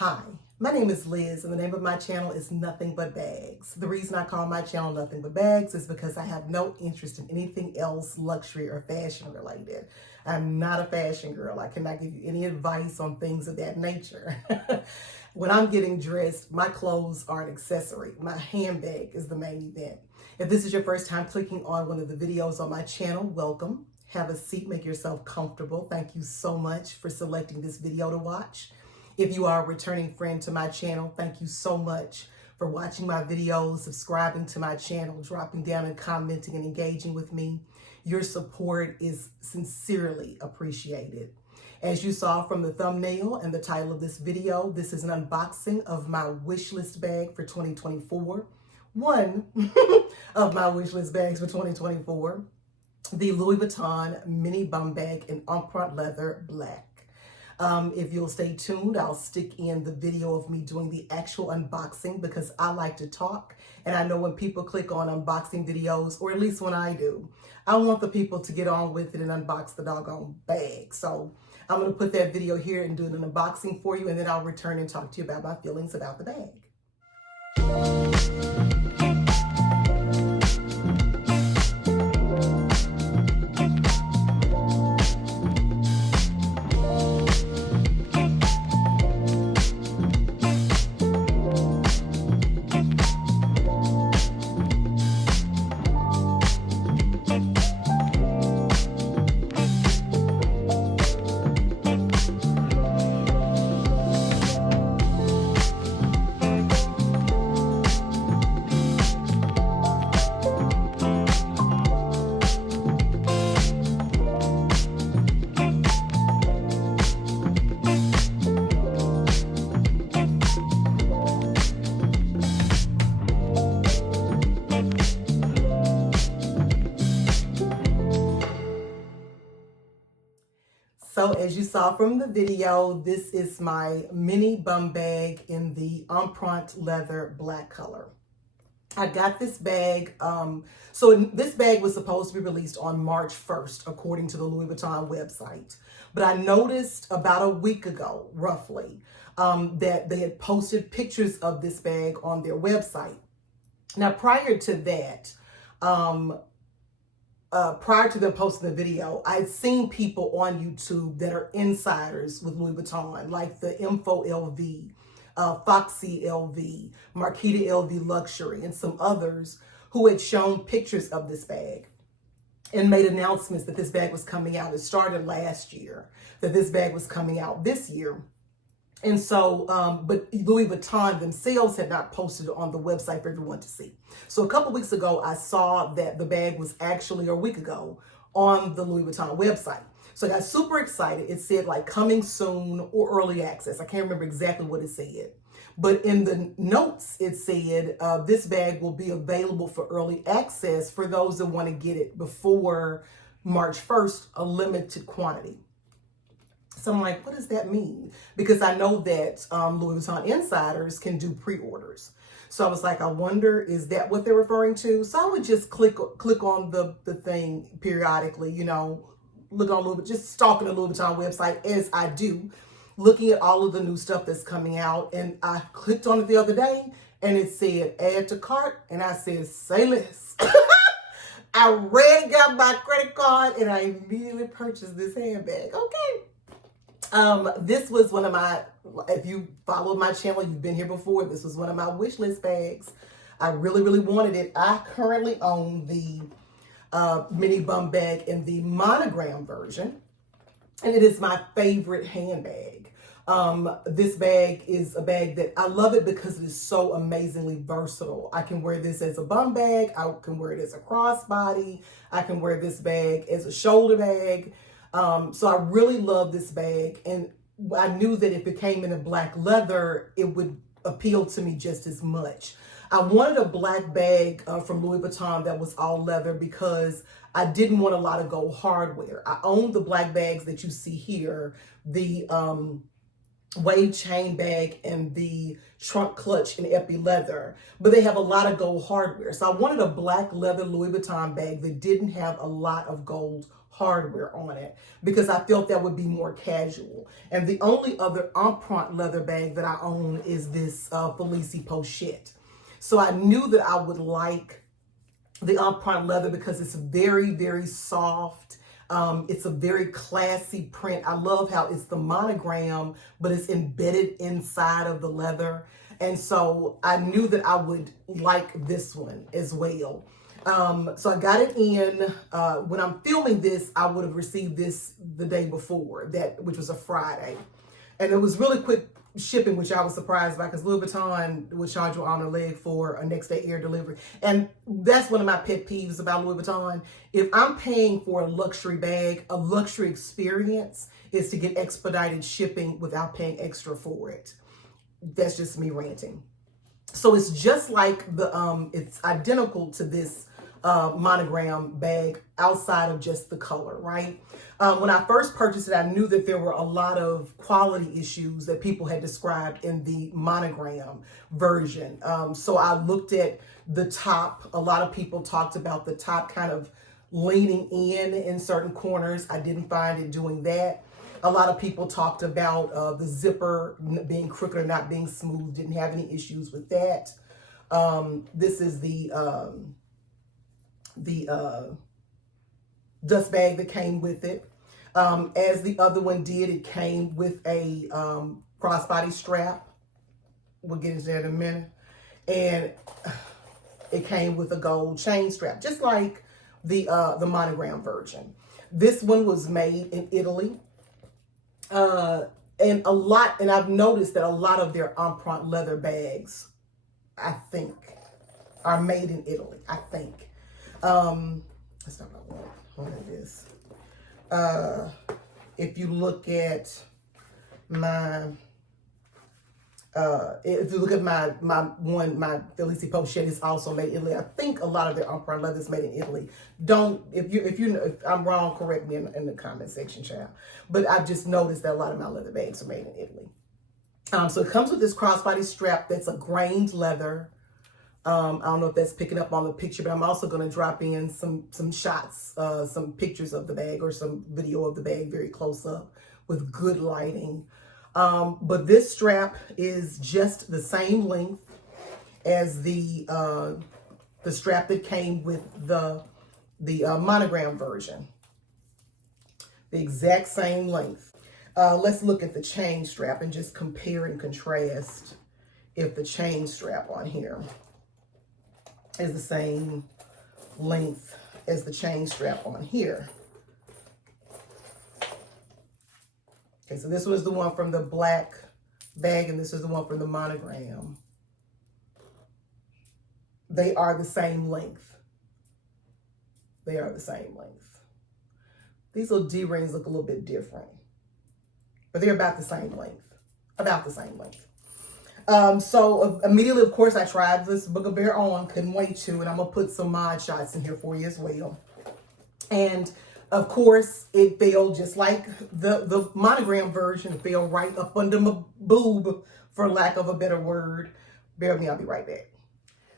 Hi, my name is Liz and the name of my channel is Nothing But Bags. The reason I call my channel Nothing But Bags is because I have no interest in anything else luxury or fashion related. I'm not a fashion girl. I cannot give you any advice on things of that nature. When I'm getting dressed, my clothes are an accessory. My handbag is the main event. If this is your first time clicking on one of the videos on my channel, welcome. Have a seat, make yourself comfortable. Thank you so much for selecting this video to watch. If you are a returning friend to my channel, thank you so much for watching my videos, subscribing to my channel, dropping down and commenting and engaging with me. Your support is sincerely appreciated. As you saw from the thumbnail and the title of this video, this is an unboxing of my Wishlist bag for 2024. One of my Wishlist bags for 2024, the Louis Vuitton Mini Bumbag in Empriente Leather Black. If you'll stay tuned, I'll stick in the video of me doing the actual unboxing because I like to talk. And I know when people click on unboxing videos, or at least when I do, I want the people to get on with it and unbox the doggone bag. So I'm going to put that video here and do an unboxing for you, and then I'll return and talk to you about my feelings about the bag. So as you saw from the video, this is my mini bum bag in the Empriente Leather black color. I got this bag, this bag was supposed to be released on March 1st, according to the Louis Vuitton website. But I noticed about a week ago, roughly, that they had posted pictures of this bag on their website. Now, prior to that, prior to them posting the video, I'd seen people on YouTube that are insiders with Louis Vuitton, like the Info LV, Foxy LV, Marquita LV Luxury, and some others who had shown pictures of this bag and made announcements that this bag was coming out. It started last year, that this bag was coming out this year. And so, but Louis Vuitton themselves had not posted it on the website for everyone to see. So a couple weeks ago, I saw that the bag was actually, or a week ago, on the Louis Vuitton website. So I got super excited. It said like coming soon or early access. I can't remember exactly what it said. But in the notes, it said this bag will be available for early access for those that want to get it before March 1st, a limited quantity. So I'm like, what does that mean? Because I know that Louis Vuitton insiders can do pre-orders. So I was like, I wonder, is that what they're referring to? So I would just click on the thing periodically, you know, look on just stalking the Louis Vuitton website as I do, looking at all of the new stuff that's coming out. And I clicked on it the other day and it said add to cart. And I said, say less. I ran, got my credit card, and I immediately purchased this handbag. Okay. This was one of my, if you followed my channel, you've been here before, this was one of my wish list bags. I really, really wanted it. I currently own the mini bum bag in the monogram version, and it is my favorite handbag. This bag is a bag that I love it because it is so amazingly versatile. I can wear this as a bum bag. I can wear it as a crossbody. I can wear this bag as a shoulder bag. So I really love this bag, and I knew that if it came in a black leather, it would appeal to me just as much. I wanted a black bag from Louis Vuitton that was all leather because I didn't want a lot of gold hardware. I own the black bags that you see here, the wave chain bag and the trunk clutch in epi leather, but they have a lot of gold hardware. So I wanted a black leather Louis Vuitton bag that didn't have a lot of gold hardware on it because I felt that would be more casual. And the only other Empriente leather bag that I own is this Felicie Pochette. So I knew that I would like the Empriente leather because it's very, very soft. It's a very classy print. I love how it's the monogram, but it's embedded inside of the leather. And so I knew that I would like this one as well. So I got it in. When I'm filming this, I would have received this the day before, which was a Friday. And it was really quick shipping, which I was surprised by because Louis Vuitton would charge you arm and leg for a next day air delivery. And that's one of my pet peeves about Louis Vuitton. If I'm paying for a luxury bag, a luxury experience is to get expedited shipping without paying extra for it. That's just me ranting. So it's just like it's identical to this monogram bag outside of just the color, right? When I first purchased it, I knew that there were a lot of quality issues that people had described in the monogram version. So I looked at the top. A lot of people talked about the top kind of leaning in certain corners. I didn't find it doing that. A lot of people talked about the zipper being crooked or not being smooth. Didn't have any issues with that. This is the dust bag that came with it. As the other one did, it came with a crossbody strap. We'll get into that in a minute. And it came with a gold chain strap, just like the monogram version. This one was made in Italy. And I've noticed that a lot of their Empriente leather bags, I think, are made in Italy, I think. That's not what I want. What it is. If you look at my, my Felicie Pochette is also made in Italy. I think a lot of their Empriente leather is made in Italy. If I'm wrong, correct me in the comment section, child. But I've just noticed that a lot of my leather bags are made in Italy. So it comes with this crossbody strap that's a grained leather. I don't know if that's picking up on the picture, but I'm also going to drop in some shots, some pictures of the bag or some video of the bag very close up with good lighting. But this strap is just the same length as the strap that came with the monogram version. The exact same length. Let's look at the chain strap and just compare and contrast if the chain strap on here is the same length as the chain strap on here. Okay, so this was the one from the black bag and this is the one from the monogram. They are the same length. They are the same length. These little D-rings look a little bit different, but they're about the same length. About the same length. So immediately, of course, I tried this Bugaboo on, couldn't wait to, and I'm gonna put some mod shots in here for you as well. And of course, it fell just like the monogram version. It fell right up under my boob, for lack of a better word. Bear with me, I'll be right back.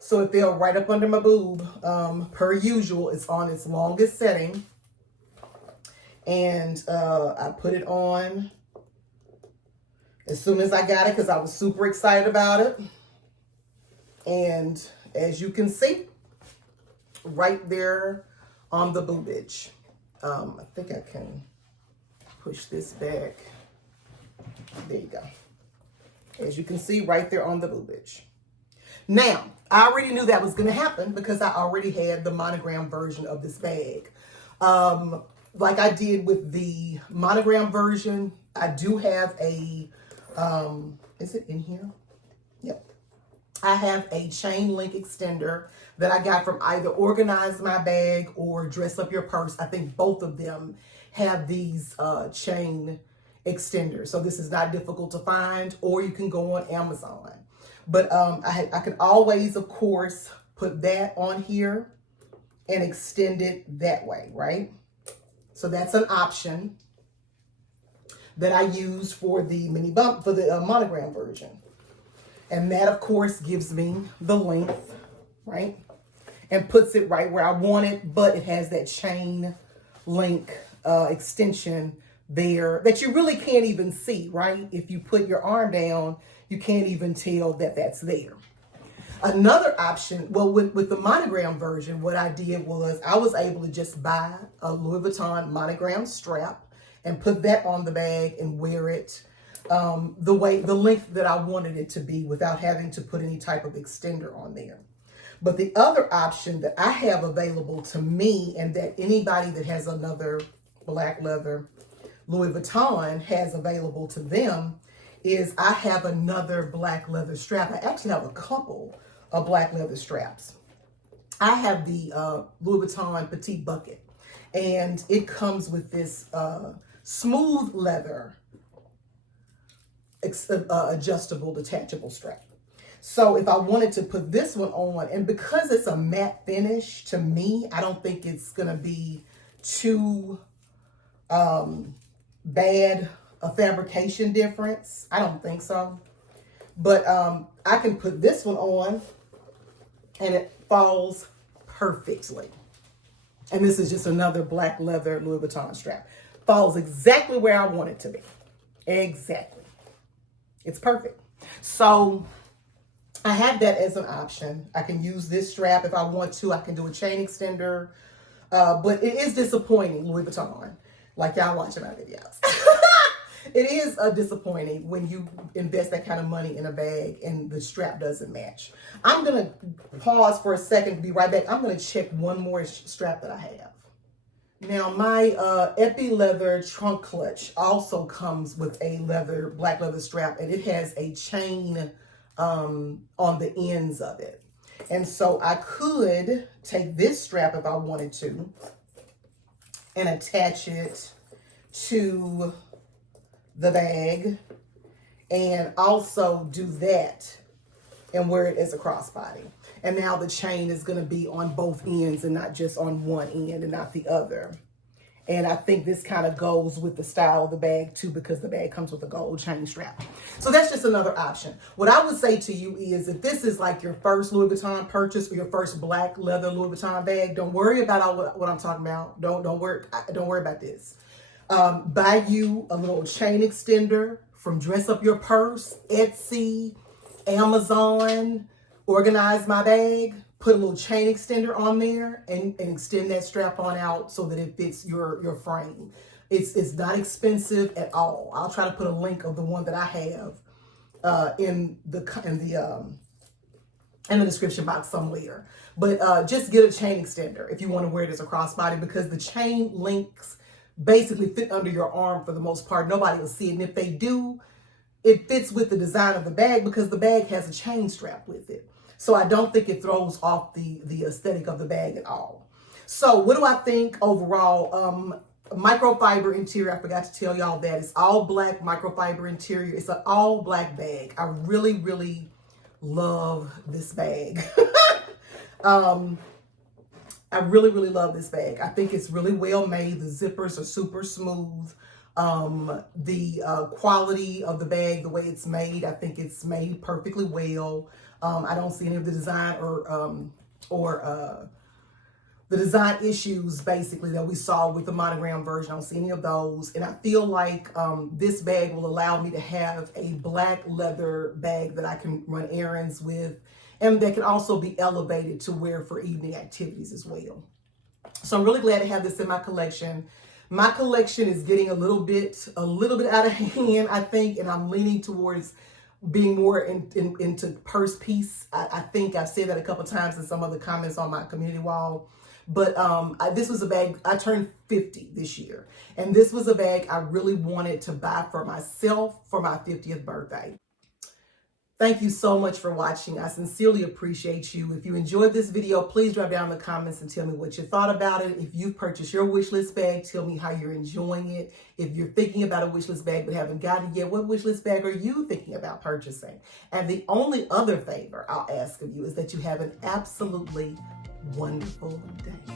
So it fell right up under my boob. Per usual, it's on its longest setting. And I put it on as soon as I got it because I was super excited about it. And as you can see, right there on the boobage. I think I can push this back. There you go. As you can see right there on the boobage. Now, I already knew that was going to happen because I already had the monogram version of this bag. Like I did with the monogram version, I do have a, is it in here? Yep. I have a chain link extender that I got from either Organize My Bag or Dress Up Your Purse. I think both of them have these chain extenders. So this is not difficult to find, or you can go on Amazon. But I could always, of course, put that on here and extend it that way, right? So that's an option that I use for the monogram version. And that, of course, gives me the length, right? And puts it right where I want it, but it has that chain link extension there that you really can't even see, right? If you put your arm down, you can't even tell that that's there. Another option, well, with the monogram version, what I did was I was able to just buy a Louis Vuitton monogram strap and put that on the bag and wear it the length that I wanted it to be without having to put any type of extender on there. But the other option that I have available to me, and that anybody that has another black leather Louis Vuitton has available to them, is I have another black leather strap. I actually have a couple of black leather straps. I have the Louis Vuitton Petite Bucket, and it comes with this smooth leather adjustable detachable strap. So if I wanted to put this one on, and because it's a matte finish, to me, I don't think it's gonna be too bad a fabrication difference. I don't think so. But I can put this one on and it falls perfectly. And this is just another black leather Louis Vuitton strap. Falls exactly where I want it to be. Exactly. It's perfect. So I have that as an option. I can use this strap if I want to. I can do a chain extender. But it is disappointing, Louis Vuitton. Like y'all watching my videos. It is disappointing when you invest that kind of money in a bag and the strap doesn't match. I'm going to pause for a second, be right back. I'm going to check one more strap that I have. Now, my Epi leather trunk clutch also comes with a black leather strap, and it has a chain on the ends of it. And so I could take this strap if I wanted to and attach it to the bag, and also do that and wear it as a crossbody. And now the chain is going to be on both ends and not just on one end and not the other. And I think this kind of goes with the style of the bag too, because the bag comes with a gold chain strap. So that's just another option. What I would say to you is, if this is like your first Louis Vuitton purchase or your first black leather Louis Vuitton bag, don't worry about all what I'm talking about. Don't worry about this. Buy you a little chain extender from Dress Up Your Purse, Etsy, Amazon, Organize My Bag. Put a little chain extender on there and extend that strap on out so that it fits your frame. It's not expensive at all. I'll try to put a link of the one that I have in the description box somewhere. But just get a chain extender if you want to wear it as a crossbody, because the chain links basically fit under your arm for the most part. Nobody will see it. And if they do, it fits with the design of the bag because the bag has a chain strap with it. So I don't think it throws off the aesthetic of the bag at all. So what do I think overall? Microfiber interior, I forgot to tell y'all that. It's all black microfiber interior. It's an all black bag. I really, really love this bag. I really, really love this bag. I think it's really well made. The zippers are super smooth. The quality of the bag, the way it's made, I think it's made perfectly well. I don't see any of the design or the design issues basically that we saw with the monogram version. I don't see any of those. And I feel like this bag will allow me to have a black leather bag that I can run errands with, and that can also be elevated to wear for evening activities as well. So I'm really glad to have this in my collection. My collection is getting a little bit out of hand, I think, and I'm leaning towards being more into purse piece. I think I've said that a couple times in some of the comments on my community wall. But this was a bag, I turned 50 this year, and this was a bag I really wanted to buy for myself for my 50th birthday. Thank you so much for watching. I sincerely appreciate you. If you enjoyed this video, please drop down in the comments and tell me what you thought about it. If you've purchased your wishlist bag, tell me how you're enjoying it. If you're thinking about a wishlist bag but haven't got it yet, what wishlist bag are you thinking about purchasing? And the only other favor I'll ask of you is that you have an absolutely wonderful day.